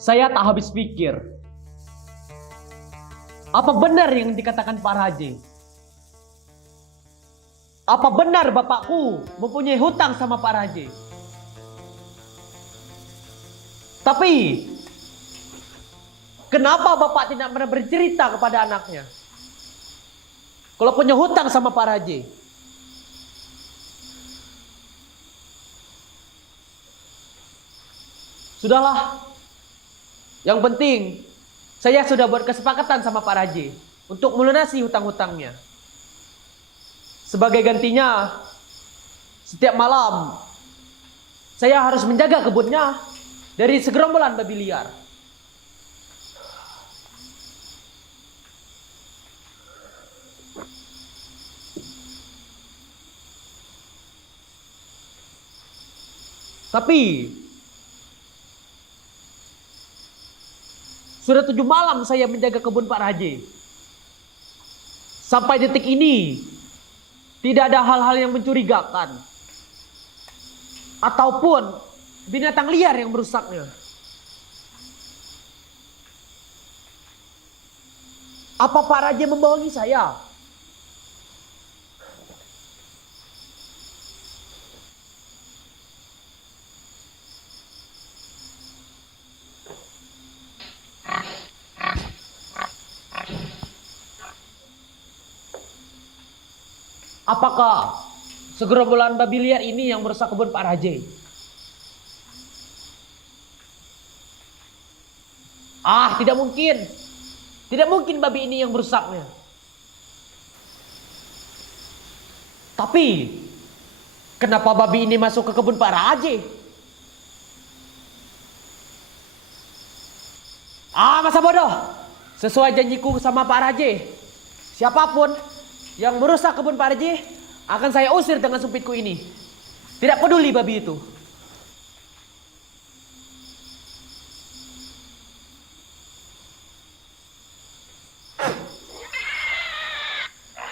Saya tak habis pikir. Apa benar yang dikatakan Pak Raje? Apa benar bapakku mempunyai hutang sama Pak Raje? Tapi kenapa bapak tidak pernah bercerita kepada anaknya kalau punya hutang sama Pak Raje? Sudahlah. Yang penting saya sudah buat kesepakatan sama Pak Raje untuk melunasi hutang-hutangnya. Sebagai gantinya, setiap malam saya harus menjaga kebunnya dari segerombolan babi liar. Tapi sudah 7 malam saya menjaga kebun Pak Raje. Sampai detik ini tidak ada hal-hal yang mencurigakan ataupun binatang liar yang merusaknya. Apa Pak Raje membohongi saya? Apakah segerombolan babi liar ini yang merusak kebun Pak Raje? Tidak mungkin. Tidak mungkin babi ini yang merusaknya. Tapi kenapa babi ini masuk ke kebun Pak Raje? Masa bodoh. Sesuai janjiku sama Pak Raje, siapapun yang merusak kebun Pak Raje akan saya usir dengan sumpitku ini. Tidak peduli babi itu.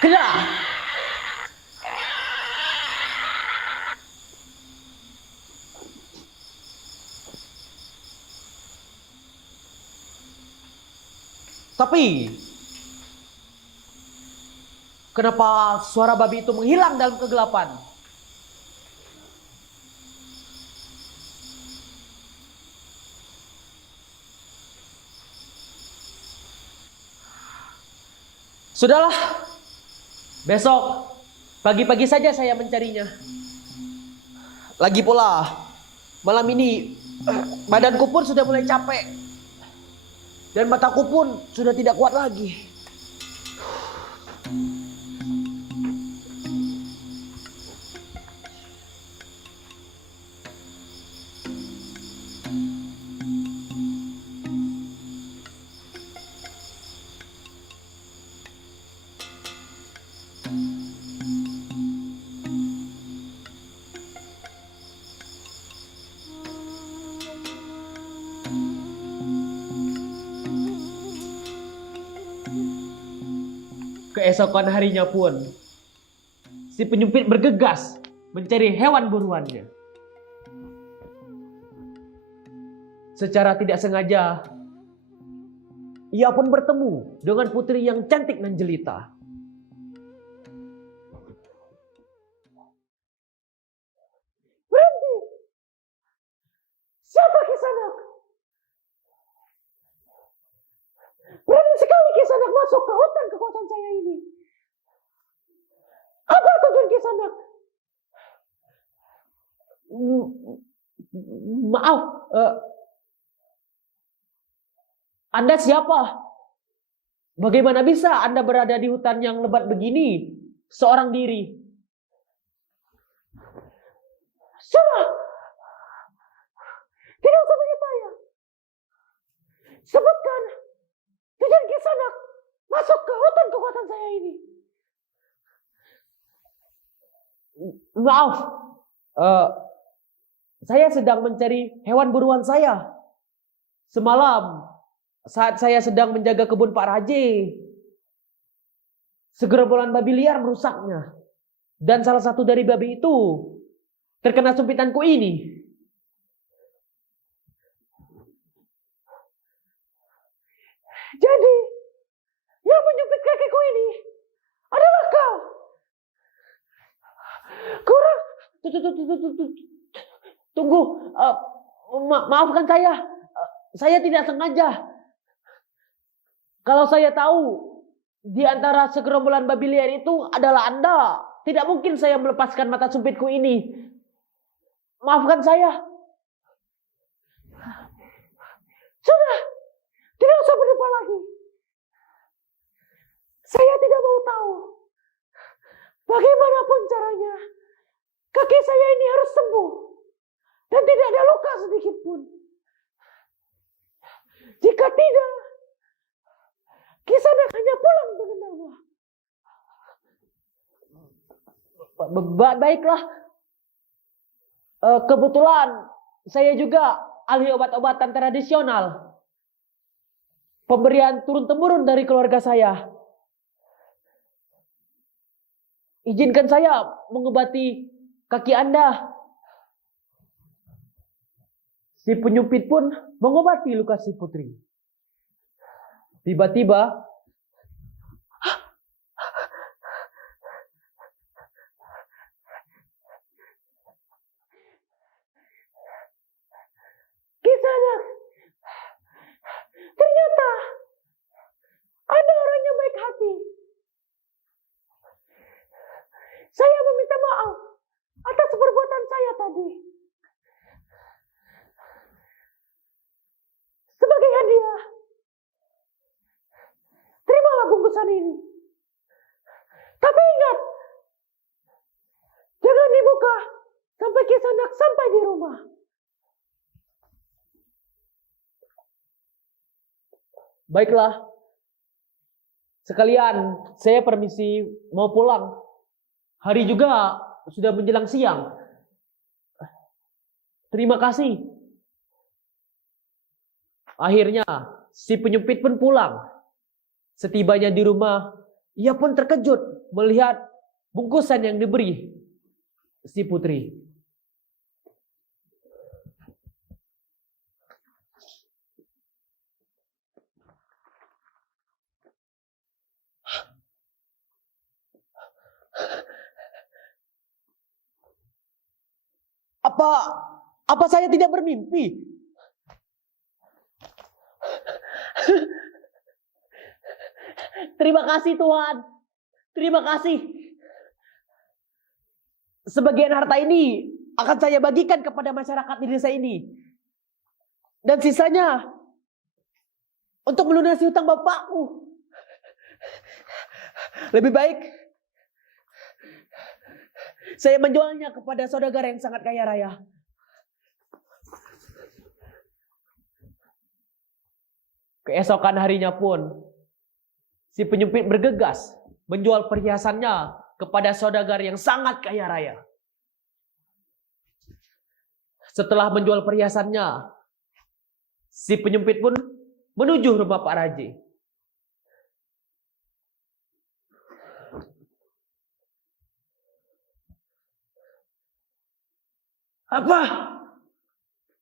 Kejar! Tapi kenapa suara babi itu menghilang dalam kegelapan? Sudahlah. Besok pagi-pagi saja saya mencarinya. Lagi pula malam ini badanku pun sudah mulai capek. Dan mataku pun sudah tidak kuat lagi. Keesokan harinya pun si penyumpit bergegas mencari hewan buruannya. Secara tidak sengaja ia pun bertemu dengan putri yang cantik dan jelita. Berhenti! Siapa Kisanak? Berani sekali Kisanak masuk ke hutan kekuasaan saya ini. Apa tujuan Kisanak? Maaf, Anda siapa? Bagaimana bisa Anda berada di hutan yang lebat begini seorang diri? Sudah, tidak usah bertanya. Sebutkan tujuan Kisanak masuk ke hutan kekuasaan saya ini. Maaf, saya sedang mencari hewan buruan saya. Semalam saat saya sedang menjaga kebun Pak Raje, segerombolan babi liar merusaknya. Dan salah satu dari babi itu terkena sumpitanku ini. Jadi, yang menyumpit kakiku ini adalah kau. Kurang. Tunggu. Maafkan saya. Saya tidak sengaja. Kalau saya tahu di antara segerombolan babi liar itu adalah Anda, tidak mungkin saya melepaskan mata sumpitku ini. Maafkan saya. Sudah, tidak usah berdebat lagi. Saya tidak mau tahu. Bagaimanapun caranya, kaki saya ini harus sembuh. Dan tidak ada luka sedikit pun. Jika tidak, Kisanak hanya pulang dengan nama. Baiklah. Kebetulan saya juga ahli obat-obatan tradisional. Pemberian turun-temurun dari keluarga saya. Izinkan saya mengobati kaki Anda. Si penyumpit pun mengobati luka si putri. Tiba-tiba Kisanak, ternyata ada orang yang baik hati. Saya meminta maaf atas perbuatan saya tadi. Sebagai hadiah, terimalah bungkusan ini. Tapi ingat, jangan dibuka sampai Kisanak sampai di rumah. Baiklah. Sekalian, saya permisi mau pulang. Hari juga sudah menjelang siang. Terima kasih. Akhirnya, si penyumpit pun pulang. Setibanya di rumah, ia pun terkejut melihat bungkusan yang diberi si putri. Apa saya tidak bermimpi? Terima kasih Tuhan. Terima kasih. Sebagian harta ini akan saya bagikan kepada masyarakat di desa ini. Dan sisanya untuk melunasi hutang bapakku. Lebih baik saya menjualnya kepada saudagar yang sangat kaya raya. Keesokan harinya pun, si penyumpit bergegas menjual perhiasannya kepada saudagar yang sangat kaya raya. Setelah menjual perhiasannya, si penyumpit pun menuju rumah Pak Raji. Apa?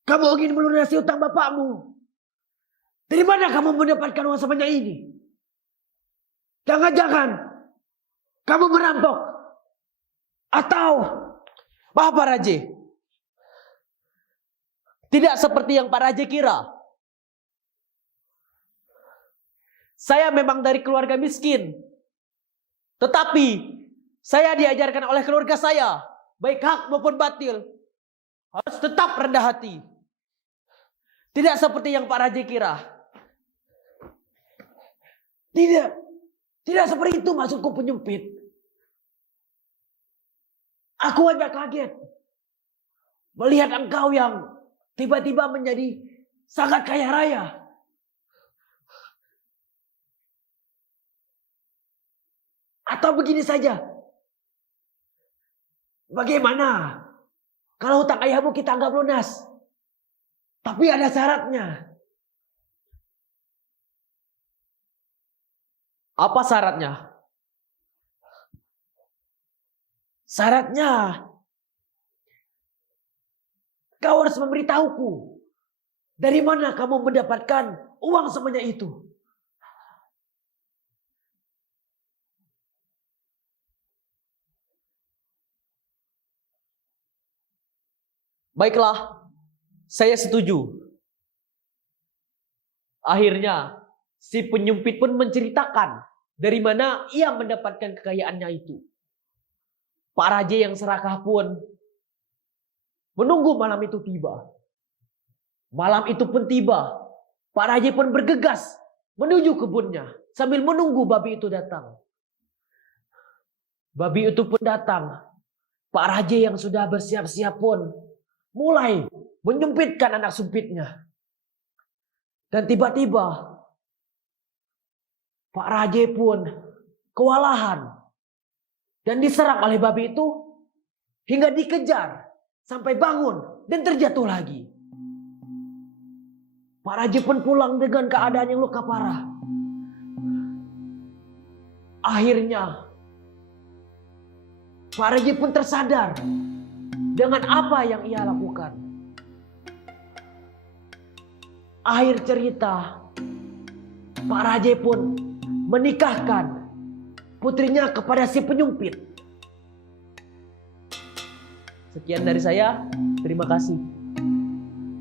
Kamu ingin melunasi utang bapakmu? Dari mana kamu mendapatkan uang sebanyak ini? Jangan-jangan kamu merampok? Atau Pak Raji? Tidak seperti yang Pak Raji kira. Saya memang dari keluarga miskin. Tetapi saya diajarkan oleh keluarga saya, baik hak maupun batil, harus tetap rendah hati. Tidak seperti yang Pak Raji kira. Tidak seperti itu maksudku penyumpit. Aku hanya kaget melihat engkau yang tiba-tiba menjadi sangat kaya raya. Atau begini saja. Bagaimana kalau hutang ayahmu kita anggap lunas? Tapi ada syaratnya. Apa syaratnya? Syaratnya kau harus memberitahuku dari mana kamu mendapatkan uang sebanyak itu. Baiklah, saya setuju. Akhirnya, si penyumpit pun menceritakan dari mana ia mendapatkan kekayaannya itu. Pak Raja yang serakah pun menunggu malam itu tiba. Malam itu pun tiba. Pak Raja pun bergegas menuju kebunnya sambil menunggu babi itu datang. Babi itu pun datang. Pak Raja yang sudah bersiap-siap pun mulai menyumpitkan anak sumpitnya. Dan tiba-tiba Pak Raja pun kewalahan dan diserang oleh babi itu hingga dikejar sampai bangun dan terjatuh lagi. Pak Raja pun pulang dengan keadaan yang luka parah. Akhirnya Pak Raja pun tersadar dengan apa yang ia lakukan. Akhir cerita, Pak Raja pun menikahkan putrinya kepada si penyumpit. Sekian dari saya, terima kasih.